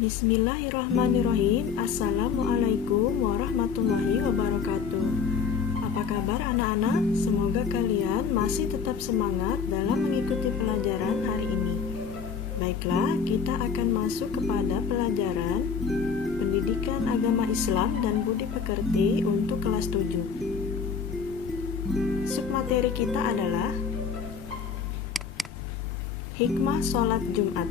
Bismillahirrahmanirrahim. Assalamualaikum warahmatullahi wabarakatuh. Apa kabar anak-anak? Semoga kalian masih tetap semangat dalam mengikuti pelajaran hari ini. Baiklah, kita akan masuk kepada pelajaran Pendidikan Agama Islam dan Budi Pekerti untuk kelas 7. Submateri kita adalah Hikmah Sholat Jumat.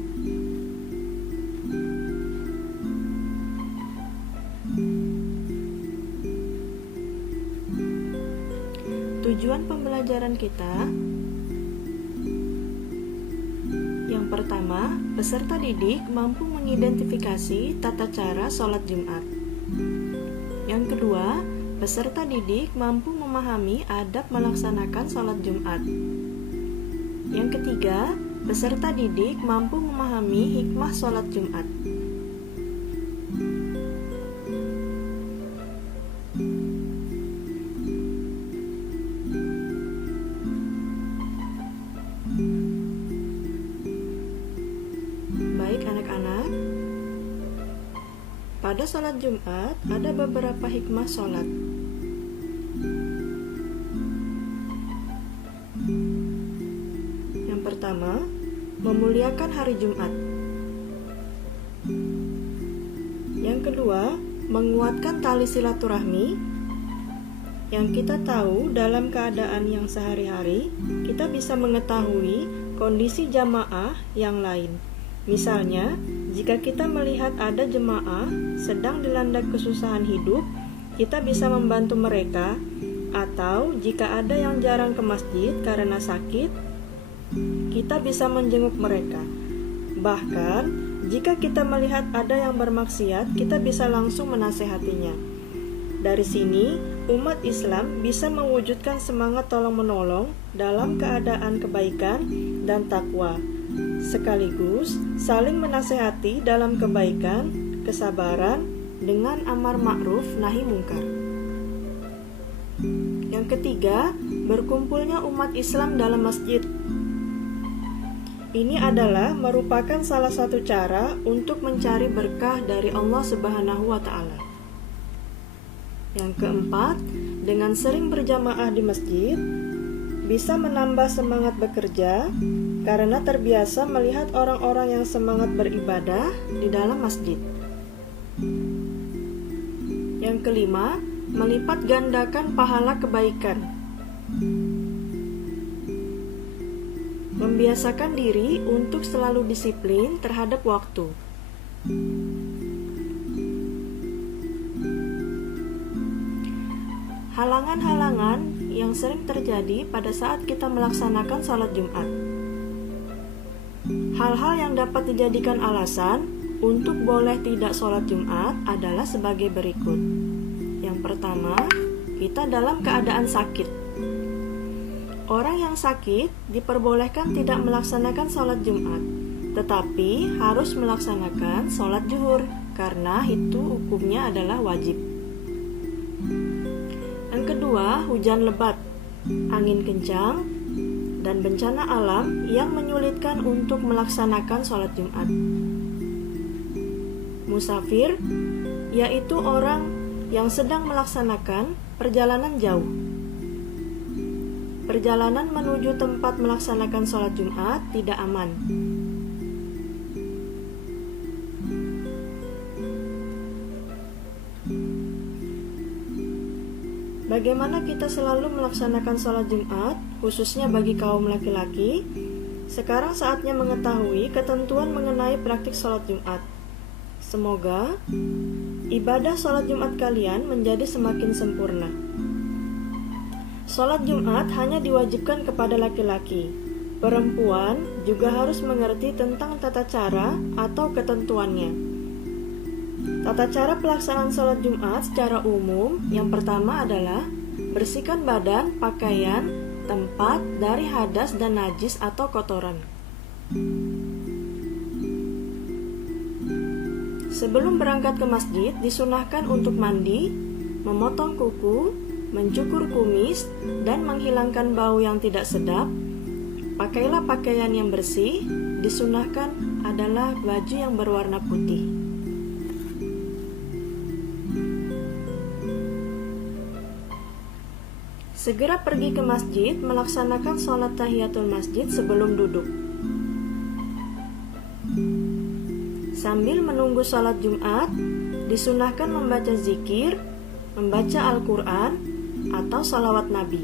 Tujuan pembelajaran kita: yang pertama, peserta didik mampu mengidentifikasi tata cara sholat Jumat. Yang kedua, peserta didik mampu memahami adab melaksanakan sholat Jumat. Yang ketiga, peserta didik mampu memahami hikmah sholat Jumat. Baik anak-anak, pada sholat Jumat ada beberapa hikmah sholat. Yang pertama, memuliakan hari Jumat. Yang kedua, menguatkan tali silaturahmi. Yang kita tahu dalam keadaan yang sehari-hari, kita bisa mengetahui kondisi jamaah yang lain. Misalnya, jika kita melihat ada jemaah sedang dilanda kesusahan hidup, kita bisa membantu mereka, atau jika ada yang jarang ke masjid karena sakit, kita bisa menjenguk mereka. Bahkan, jika kita melihat ada yang bermaksiat, kita bisa langsung menasehatinya. Dari sini, umat Islam bisa mewujudkan semangat tolong-menolong dalam keadaan kebaikan dan takwa, sekaligus saling menasehati dalam kebaikan, kesabaran, dengan amar ma'ruf nahi mungkar. Yang ketiga, berkumpulnya umat Islam dalam masjid. Ini adalah merupakan salah satu cara untuk mencari berkah dari Allah Subhanahu wa Ta'ala. Yang keempat, dengan sering berjamaah di masjid, bisa menambah semangat bekerja karena terbiasa melihat orang-orang yang semangat beribadah di dalam masjid. Yang kelima, melipat gandakan pahala kebaikan. Membiasakan diri untuk selalu disiplin terhadap waktu. Halangan-halangan yang sering terjadi pada saat kita melaksanakan sholat Jumat. Hal-hal yang dapat dijadikan alasan untuk boleh tidak sholat Jumat adalah sebagai berikut. Yang pertama, kita dalam keadaan sakit. Orang yang sakit diperbolehkan tidak melaksanakan sholat Jumat, tetapi harus melaksanakan sholat zuhur karena itu hukumnya adalah wajib. Yang kedua, hujan lebat, angin kencang, dan bencana alam yang menyulitkan untuk melaksanakan sholat Jumat. Musafir, yaitu orang yang sedang melaksanakan perjalanan jauh. Perjalanan menuju tempat melaksanakan sholat Jumat tidak aman. Bagaimana kita selalu melaksanakan sholat Jumat, khususnya bagi kaum laki-laki? Sekarang saatnya mengetahui ketentuan mengenai praktik sholat Jumat. Semoga ibadah sholat Jumat kalian menjadi semakin sempurna. Sholat Jumat hanya diwajibkan kepada laki-laki. Perempuan juga harus mengerti tentang tata cara atau ketentuannya. Tata cara pelaksanaan sholat Jumat secara umum, yang pertama adalah bersihkan badan, pakaian, tempat dari hadas dan najis atau kotoran. Sebelum berangkat ke masjid, disunahkan untuk mandi, memotong kuku, mencukur kumis, dan menghilangkan bau yang tidak sedap. Pakailah pakaian yang bersih, disunahkan adalah baju yang berwarna putih. Segera pergi ke masjid melaksanakan sholat tahiyatul masjid sebelum duduk. Sambil menunggu sholat Jumat, disunahkan membaca zikir, membaca Al-Quran, atau salawat Nabi.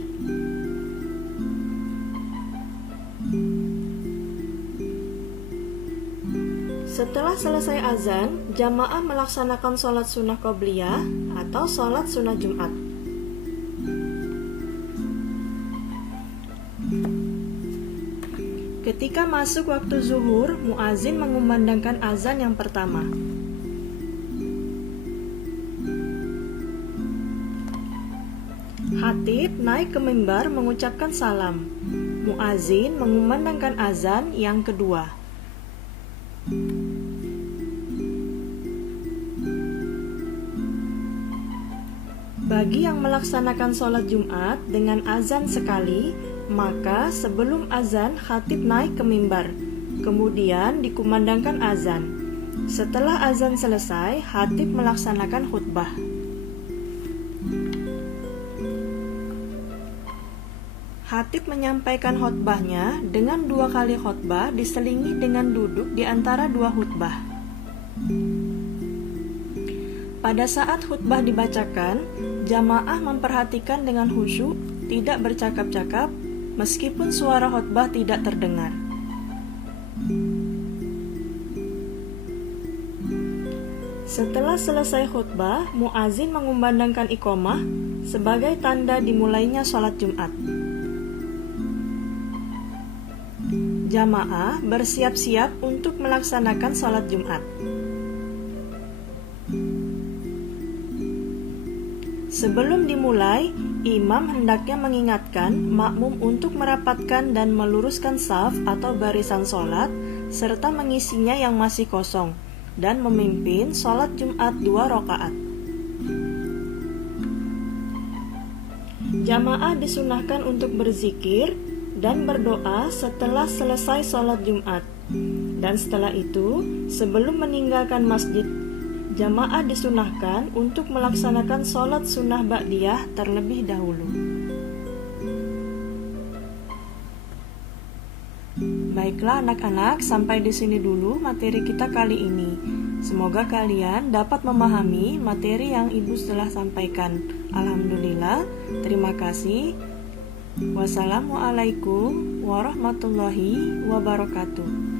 Setelah selesai azan, jamaah melaksanakan sholat sunnah qobliyah atau sholat sunnah Jumat. Ketika masuk waktu zuhur, muazin mengumandangkan azan yang pertama. Khatib naik ke mimbar mengucapkan salam. Muazin mengumandangkan azan yang kedua. Bagi yang melaksanakan sholat Jumat dengan azan sekali, maka sebelum azan khatib naik ke mimbar, kemudian dikumandangkan azan. Setelah azan selesai, khatib melaksanakan khutbah. Khatib menyampaikan khutbahnya dengan 2 kali khutbah diselingi dengan duduk di antara 2 khutbah. Pada saat khutbah dibacakan, jamaah memperhatikan dengan khusyuk, tidak bercakap-cakap, meskipun suara khutbah tidak terdengar. Setelah selesai khutbah, muazin mengumandangkan iqamah sebagai tanda dimulainya sholat Jumat. Jamaah bersiap-siap untuk melaksanakan sholat Jumat. Sebelum dimulai, imam hendaknya mengingatkan makmum untuk merapatkan dan meluruskan shaf atau barisan sholat, serta mengisinya yang masih kosong, dan memimpin sholat Jumat 2 rakaat. Jamaah disunahkan untuk berzikir dan berdoa setelah selesai sholat Jumat. Dan setelah itu, sebelum meninggalkan masjid, jamaah disunahkan untuk melaksanakan sholat sunnah ba'diyah terlebih dahulu. Baiklah anak-anak, sampai di sini dulu materi kita kali ini. Semoga kalian dapat memahami materi yang Ibu telah sampaikan. Alhamdulillah, terima kasih. Wassalamualaikum warahmatullahi wabarakatuh.